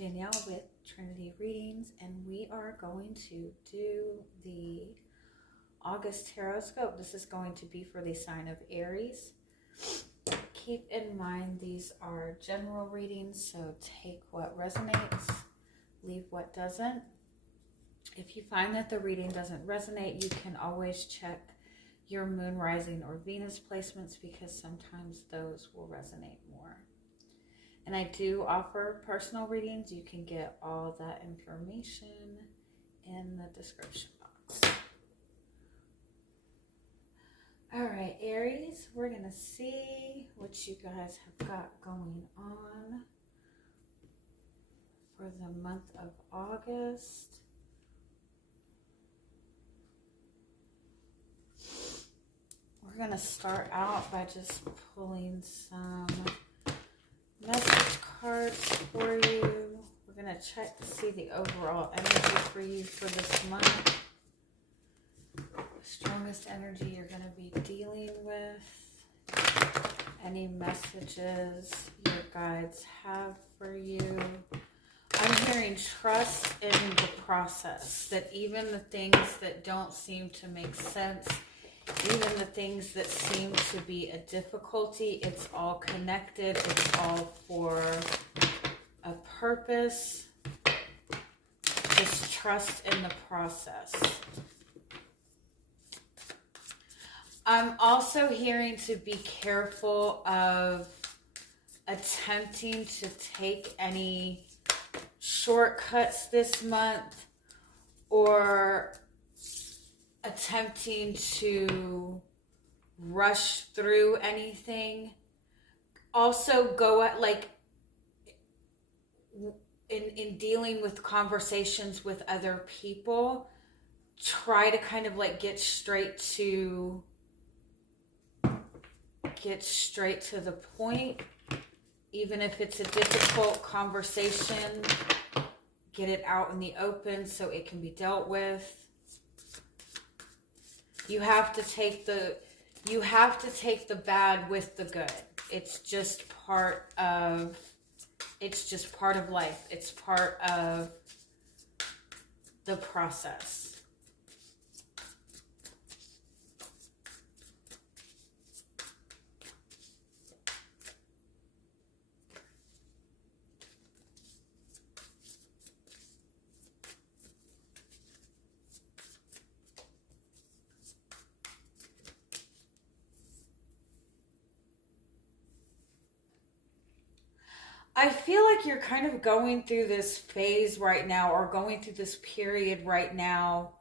Danielle with Trinity Readings, and we are going to do the August Tarotscope. This is going to be for the sign of Aries. Keep in mind these are general readings, so take what resonates, leave what doesn't. If you find that the reading doesn't resonate, you can always check your moon, rising, or Venus placements because sometimes those will resonate more. And I do offer personal readings. You can get all that information in the description box. All right, Aries, we're going to see what you guys have got going on for the month of August. We're going to start out by just pulling some message cards for you. We're going to check to see the overall energy for you for this month. The strongest energy you're going to be dealing with. Any messages your guides have for you. I'm hearing trust in the process. That even the things that don't seem to make sense, even the things that seem to be a difficulty, it's all connected. It's all for a purpose. Just trust in the process. I'm also hearing to be careful of attempting to take any shortcuts this month or attempting to rush through anything. Also go at in dealing with conversations with other people, try to kind of get straight to the point. Even if it's a difficult conversation, get it out in the open so it can be dealt with. You have to take the bad with the good. It's just part of life. It's part of the process. I feel like you're kind of going through this phase right now, or going through this period right now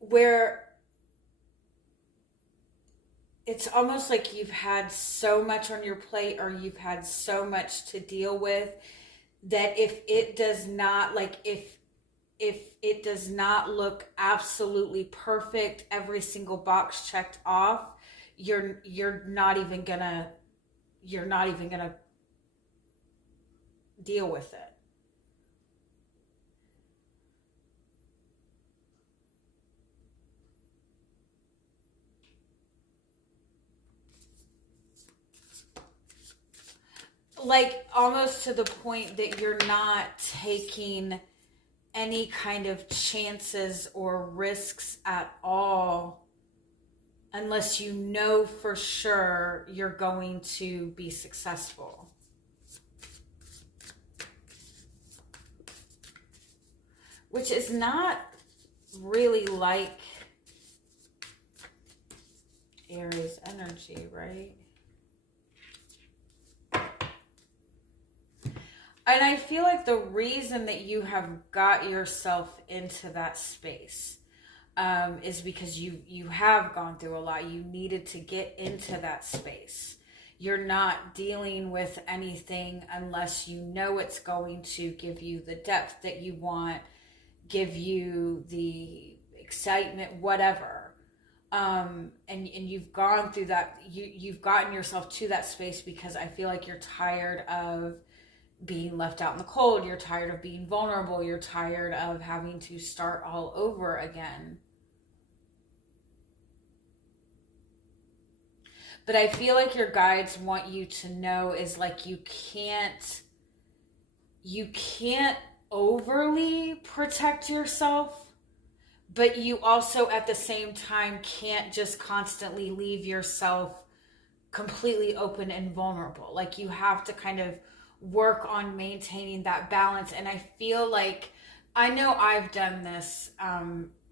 where it's almost like you've had so much on your plate, or you've had so much to deal with, that if it does not look absolutely perfect, every single box checked off, you're not even gonna deal with it. Almost to the point that you're not taking any kind of chances or risks at all, unless you know for sure you're going to be successful. Which is not really like Aries energy, right? And I feel like the reason that you have got yourself into that space is because you have gone through a lot. You needed to get into that space. You're not dealing with anything unless you know it's going to give you the depth that you want, give you the excitement, whatever. And you've gone through that. You've gotten yourself to that space because I feel like you're tired of being left out in the cold. You're tired of being vulnerable. You're tired of having to start all over again. But I feel like your guides want you to know is like you can't overly protect yourself, but you also at the same time can't just constantly leave yourself completely open and vulnerable. Like you have to kind of work on maintaining that balance. And I feel like, I know I've done this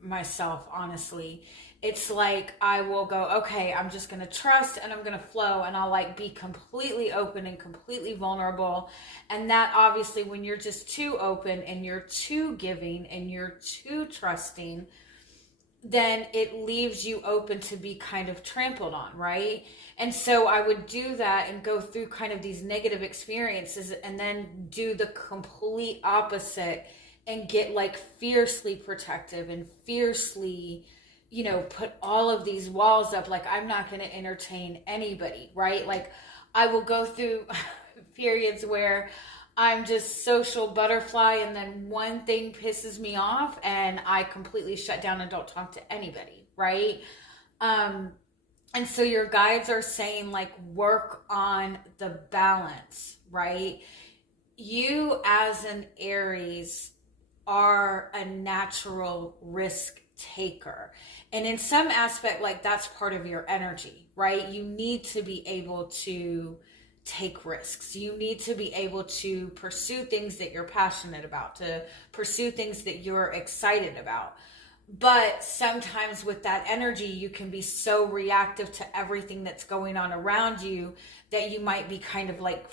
myself, honestly. It's like I will go, okay, I'm just going to trust and I'm going to flow, and I'll like be completely open and completely vulnerable. And that obviously, when you're just too open and you're too giving and you're too trusting, then it leaves you open to be kind of trampled on, right? And so I would do that and go through kind of these negative experiences and then do the complete opposite and get like fiercely protective and fiercely, put all of these walls up. Like, I'm not going to entertain anybody, right? Like, I will go through periods where I'm just social butterfly, and then one thing pisses me off and I completely shut down and don't talk to anybody, right? And so your guides are saying, like, work on the balance, right? You as an Aries are a natural risk taker. And in some aspect, like, that's part of your energy, right? You need to be able to take risks. You need to be able to pursue things that you're passionate about, to pursue things that you're excited about. But sometimes with that energy, you can be so reactive to everything that's going on around you that you might be kind of like,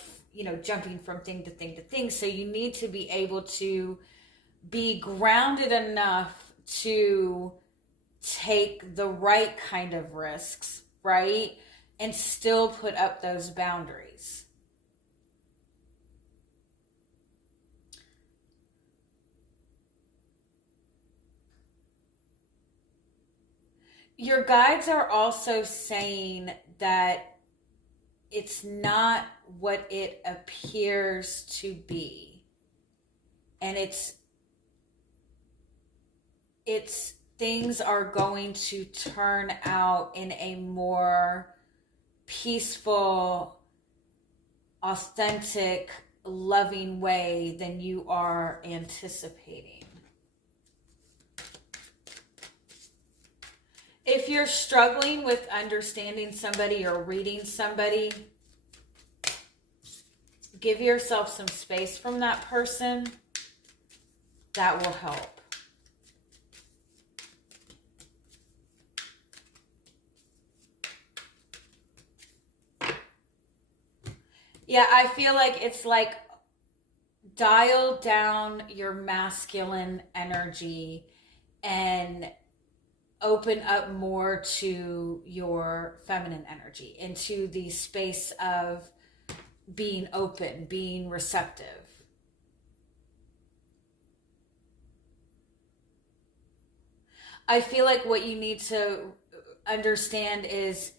jumping from thing to thing to thing. So you need to be able to be grounded enough to take the right kind of risks, right? And still put up those boundaries. Your guides are also saying that it's not what it appears to be. And it's things are going to turn out in a more peaceful, authentic, loving way than you are anticipating. If you're struggling with understanding somebody or reading somebody, give yourself some space from that person. That will help. Yeah, I feel like it's like dial down your masculine energy and open up more to your feminine energy, into the space of being open, being receptive. I feel like what you need to understand is,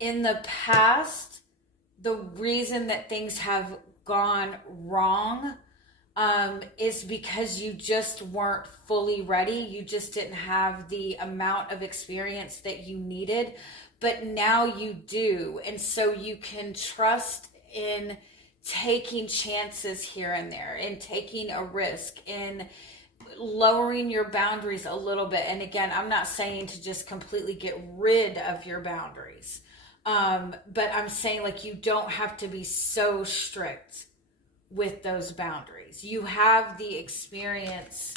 in the past, the reason that things have gone wrong is because you just weren't fully ready. You just didn't have the amount of experience that you needed, but now you do. And so you can trust in taking chances here and there, and taking a risk, and lowering your boundaries a little bit. And again, I'm not saying to just completely get rid of your boundaries. But I'm saying, like, you don't have to be so strict with those boundaries. You have the experience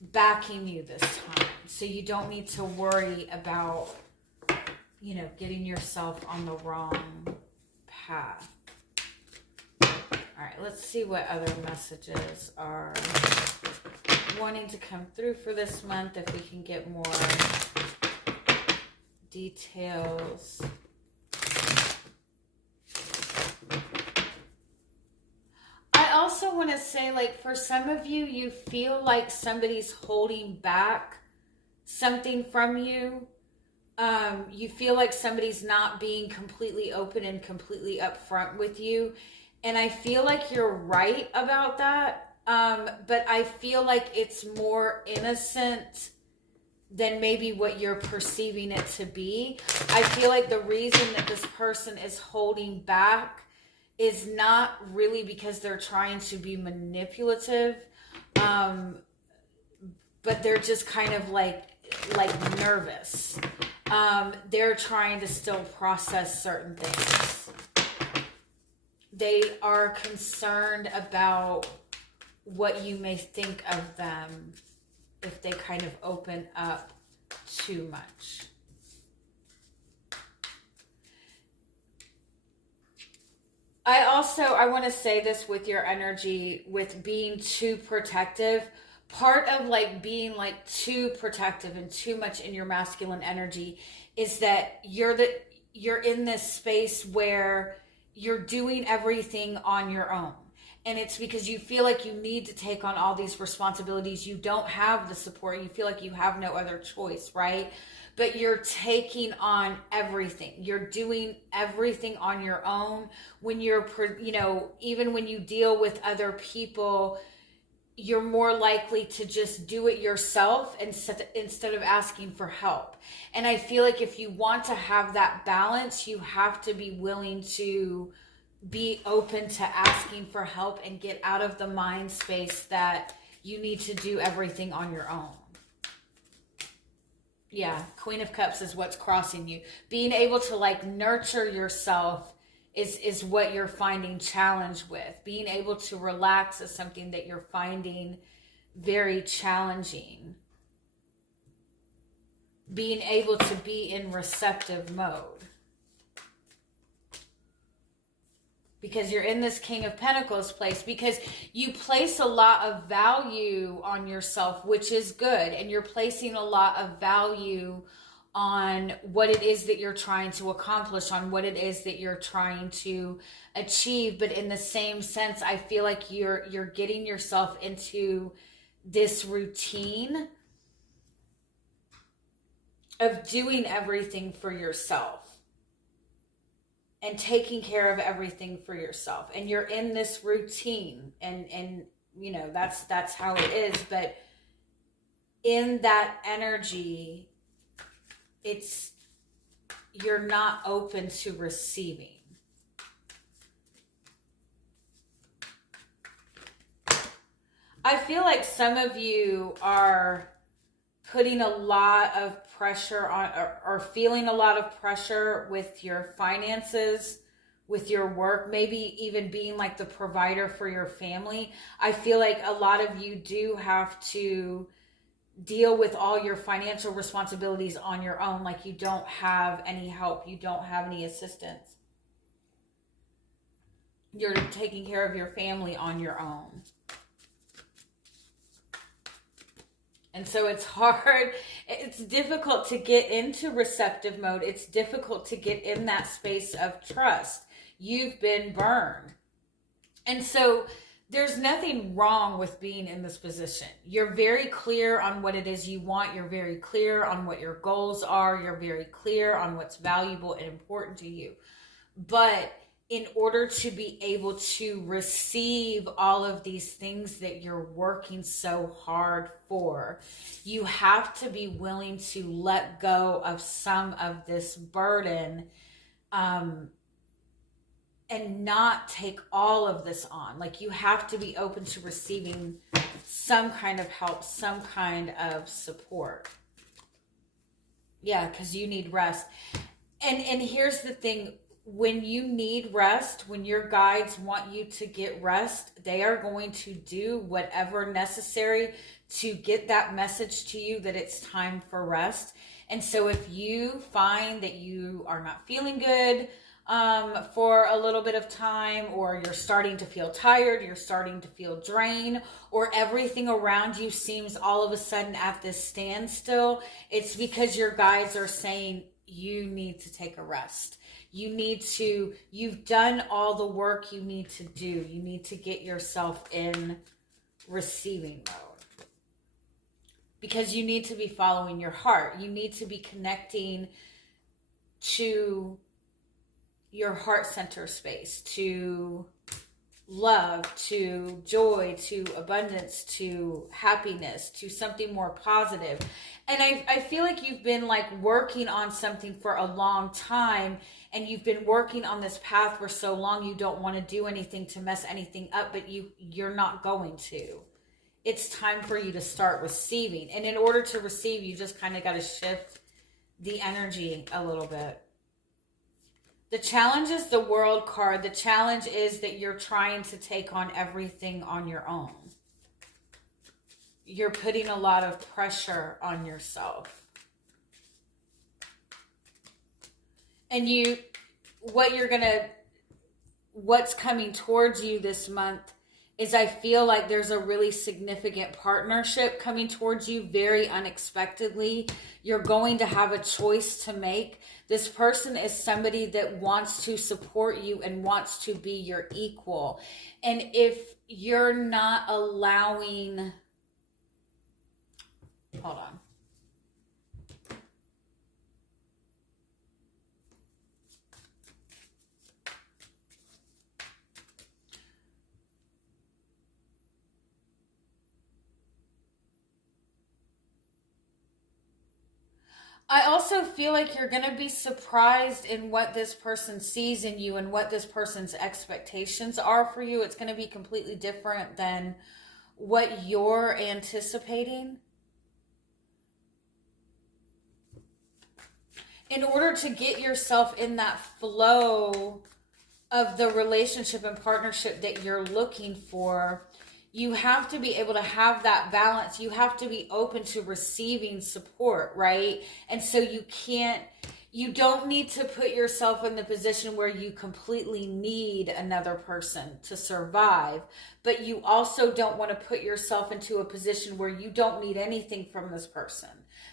backing you this time. So you don't need to worry about, getting yourself on the wrong path. All right, let's see what other messages are wanting to come through for this month, if we can get more details. I also want to say, like, for some of you, you feel like somebody's holding back something from you. You feel like somebody's not being completely open and completely upfront with you. And I feel like you're right about that. But I feel like it's more innocent than maybe what you're perceiving it to be. I feel like the reason that this person is holding back is not really because they're trying to be manipulative, but they're just kind of like nervous. They're trying to still process certain things. They are concerned about what you may think of them if they kind of open up too much. I want to say this with your energy, with being too protective. Part of like being like too protective and too much in your masculine energy is that you're in this space where you're doing everything on your own. And it's because you feel like you need to take on all these responsibilities. You don't have the support. You feel like you have no other choice, right? But you're taking on everything. You're doing everything on your own. When you're, even when you deal with other people, you're more likely to just do it yourself instead of asking for help. And I feel like if you want to have that balance, you have to be willing to be open to asking for help and get out of the mind space that you need to do everything on your own. Yeah, Queen of Cups is what's crossing you. Being able to like nurture yourself is what you're finding challenge with. Being able to relax is something that you're finding very challenging. Being able to be in receptive mode. Because you're in this King of Pentacles place, because you place a lot of value on yourself, which is good. And you're placing a lot of value on what it is that you're trying to accomplish, on what it is that you're trying to achieve. But in the same sense, I feel like you're getting yourself into this routine of doing everything for yourself. And taking care of everything for yourself. And you're in this routine. And that's how it is. But in that energy, you're not open to receiving. I feel like some of you are putting a lot of pressure on, or feeling a lot of pressure with your finances, with your work, maybe even being like the provider for your family. I feel like a lot of you do have to deal with all your financial responsibilities on your own. Like you don't have any help. You don't have any assistance. You're taking care of your family on your own. And so it's hard, it's difficult to get into receptive mode. It's difficult to get in that space of trust. You've been burned. And so there's nothing wrong with being in this position. You're very clear on what it is you want. You're very clear on what your goals are. You're very clear on what's valuable and important to you. But in order to be able to receive all of these things that you're working so hard for, you have to be willing to let go of some of this burden, and not take all of this on. Like you have to be open to receiving some kind of help, some kind of support. Yeah, because you need rest. And here's the thing. When you need rest, when your guides want you to get rest, they are going to do whatever necessary to get that message to you that it's time for rest. And so if you find that you are not feeling good for a little bit of time, or you're starting to feel tired, you're starting to feel drained, or everything around you seems all of a sudden at this standstill, it's because your guides are saying you need to take a rest. You've done all the work you need to do. You need to get yourself in receiving mode. Because you need to be following your heart. You need to be connecting to your heart center space, to love, to joy, to abundance, to happiness, to something more positive. And I feel like you've been like working on something for a long time, and you've been working on this path for so long you don't want to do anything to mess anything up, but you're not going to. It's time for you to start receiving. And in order to receive, you just kind of got to shift the energy a little bit. The challenge is the World card. The challenge is that you're trying to take on everything on your own. You're putting a lot of pressure on yourself. And what's coming towards you this month is, I feel like there's a really significant partnership coming towards you very unexpectedly. You're going to have a choice to make. This person is somebody that wants to support you and wants to be your equal. And if you're not allowing... Hold on. I also feel like you're going to be surprised in what this person sees in you and what this person's expectations are for you. It's going to be completely different than what you're anticipating. In order to get yourself in that flow of the relationship and partnership that you're looking for, you have to be able to have that balance. You have to be open to receiving support, right? And so you don't need to put yourself in the position where you completely need another person to survive, but you also don't want to put yourself into a position where you don't need anything from this person.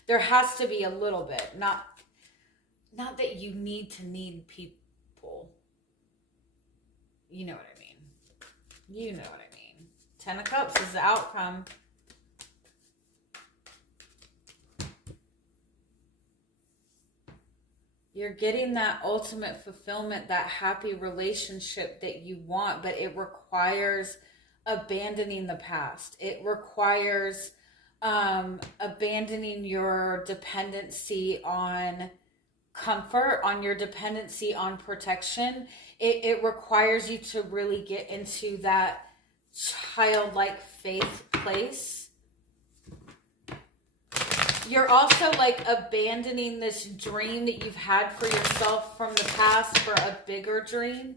There has to be a little bit, not that you need people. You know what I mean. You know what I mean. 10 of Cups is the outcome. You're getting that ultimate fulfillment, that happy relationship that you want, but it requires abandoning the past. It requires abandoning your dependency on comfort, on your dependency on protection. It requires you to really get into that childlike faith place. You're also like abandoning this dream that you've had for yourself from the past for a bigger dream.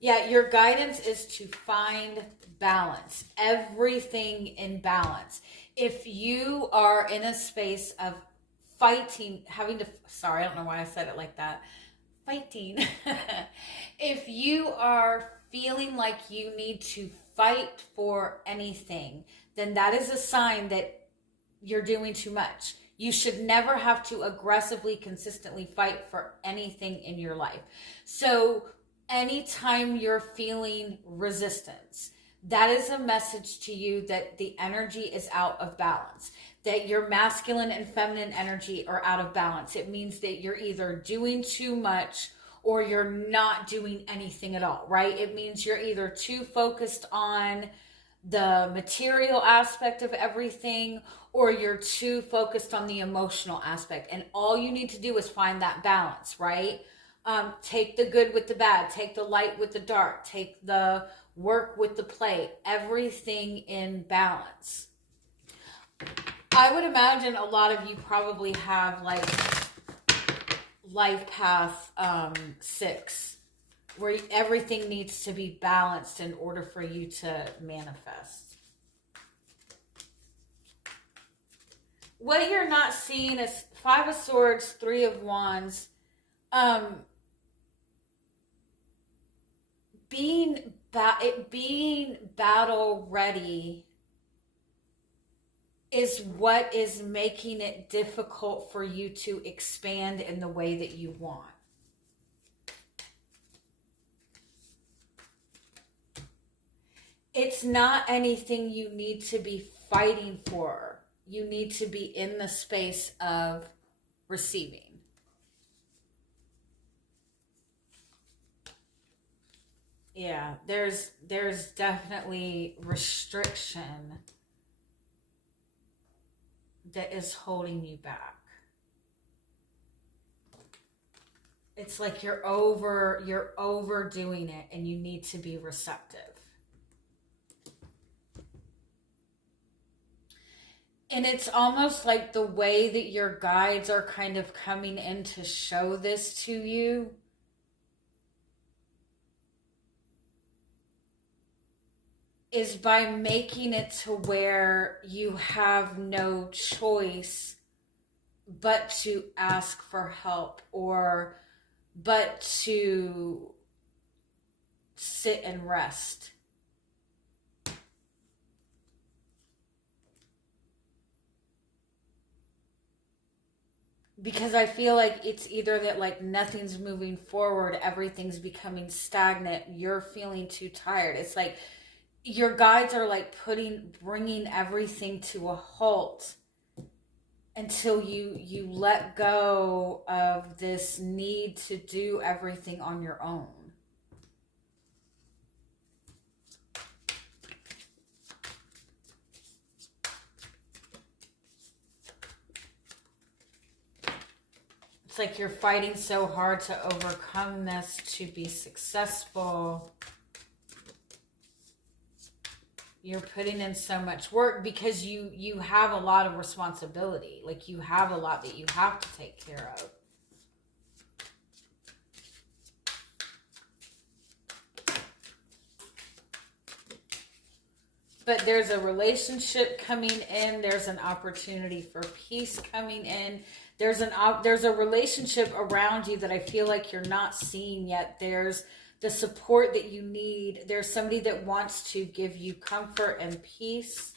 Yeah, your guidance is to find balance, everything in balance. If you are in a space of fighting, sorry, I don't know why I said it like that. Fighting. If you are feeling like you need to fight for anything, then that is a sign that you're doing too much. You should never have to aggressively, consistently fight for anything in your life. So anytime you're feeling resistance, that is a message to you that the energy is out of balance, that your masculine and feminine energy are out of balance. It means that you're either doing too much or you're not doing anything at all, right? It means you're either too focused on the material aspect of everything, or you're too focused on the emotional aspect. And all you need to do is find that balance, right? Take the good with the bad, take the light with the dark, take the work with the play, everything in balance. I would imagine a lot of you probably have like life path 6, where everything needs to be balanced in order for you to manifest. What you're not seeing is 5 of Swords, 3 of Wands. Being battle ready is what is making it difficult for you to expand in the way that you want. It's not anything you need to be fighting for. you need to be in the space of receiving. Yeah, there's definitely restriction that is holding you back. It's like you're overdoing it and you need to be receptive. And it's almost like the way that your guides are kind of coming in to show this to you is by making it to where you have no choice but to ask for help, or but to sit and rest. Because I feel like it's either that like nothing's moving forward, everything's becoming stagnant, you're feeling too tired. It's like your guides are like bringing everything to a halt until you let go of this need to do everything on your own. It's like you're fighting so hard to overcome this, to be successful. You're putting in so much work because you have a lot of responsibility. Like you have a lot that you have to take care of. But there's a relationship coming in. There's an opportunity for peace coming in. There's a relationship around you that I feel like you're not seeing yet. There's the support that you need. There's somebody that wants to give you comfort and peace.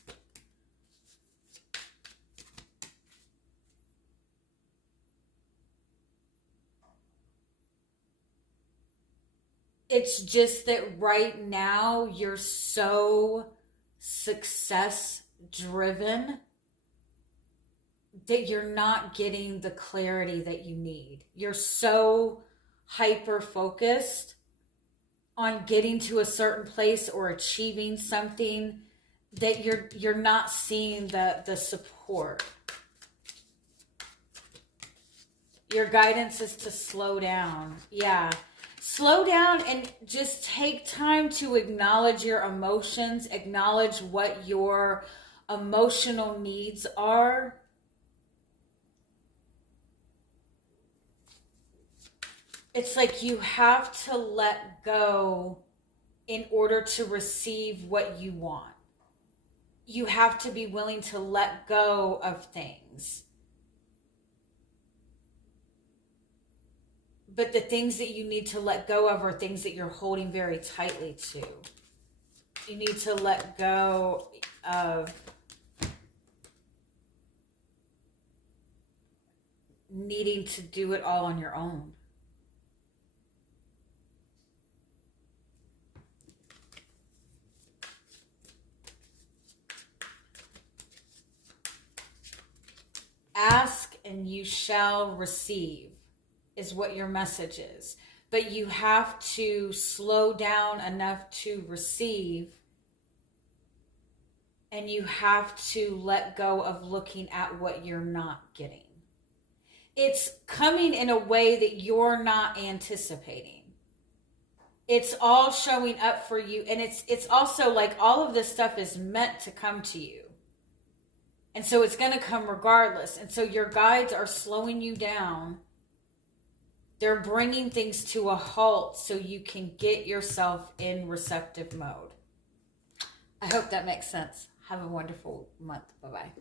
It's just that right now you're so success driven that you're not getting the clarity that you need. You're so hyper focused on getting to a certain place or achieving something that you're not seeing the support. Your guidance is to slow down. Yeah. Slow down and just take time to acknowledge your emotions, acknowledge what your emotional needs are. It's like you have to let go in order to receive what you want. You have to be willing to let go of things. But the things that you need to let go of are things that you're holding very tightly to. You need to let go of needing to do it all on your own. Ask and you shall receive is what your message is. But you have to slow down enough to receive, and you have to let go of looking at what you're not getting. It's coming in a way that you're not anticipating. It's all showing up for you, and it's also like all of this stuff is meant to come to you. And so it's going to come regardless. And so your guides are slowing you down. They're bringing things to a halt so you can get yourself in receptive mode. I hope that makes sense. Have a wonderful month. Bye-bye.